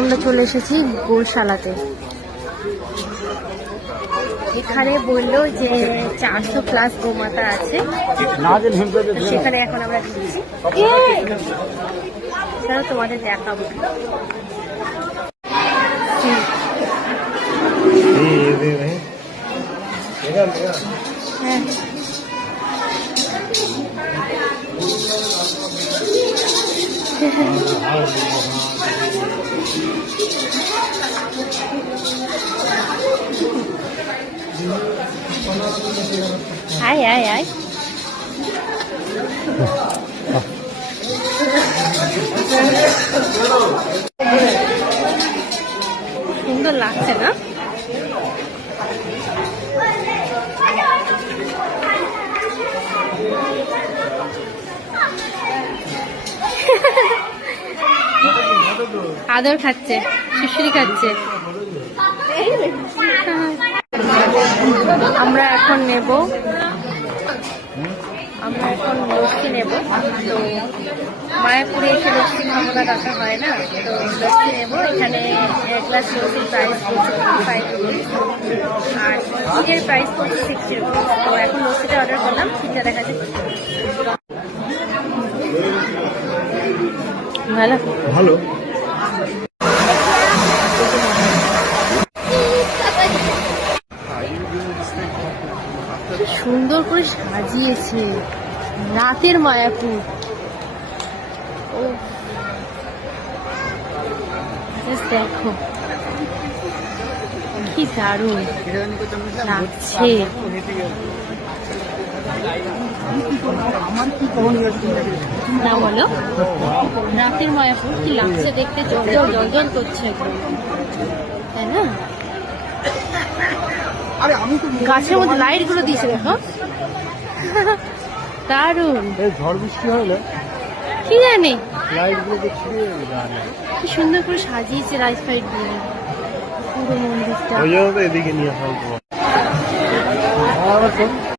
আমরা চলে এসেছি গোশালাতে। এখানে বললো যে 400+ গোমাতা আছে, সেখানে এখন আমরা দিচ্ছি, সেটাও তোমাদের দেখাবো। হ্যাঁ, আয় আয় আয়। সুন্দর লাগছে না? আদর খাচ্ছে, শিশিরি খাচ্ছে। আমরা এখন লস্যি নেব। তো মায়াপুরে এসে লস্যি খাবো না, রাখা হয় না, তো লস্যি নেব। এখানে 1 গ্লাস লস্যির প্রাইস পড়ছে 5 রুপিস, আর চিকের প্রাইস পড়ছে 60 রুপিস। তো এখন লস্যিটা অর্ডার করলাম, চিকেনটা দেখা যাচ্ছে। ভালো ভালো সুন্দর করে সাজিয়েছে, রাতের মায়াপুর। ও দেখো কি দারুণ লাগছে। না বলো, রাতের মায়াপুর কি লাগছে দেখতে, জল করছে, তাই না? গাছের মধ্যে লাইট গুলো দিয়েছে, দেখো দারুণ। ঝড় বৃষ্টি হলে কি জানি লাইট গুলো কি সুন্দর করে সাজিয়েছে লাইট ফাইট দিয়ে পুরো মন্দিরটা। এদিকে নিয়ে আসা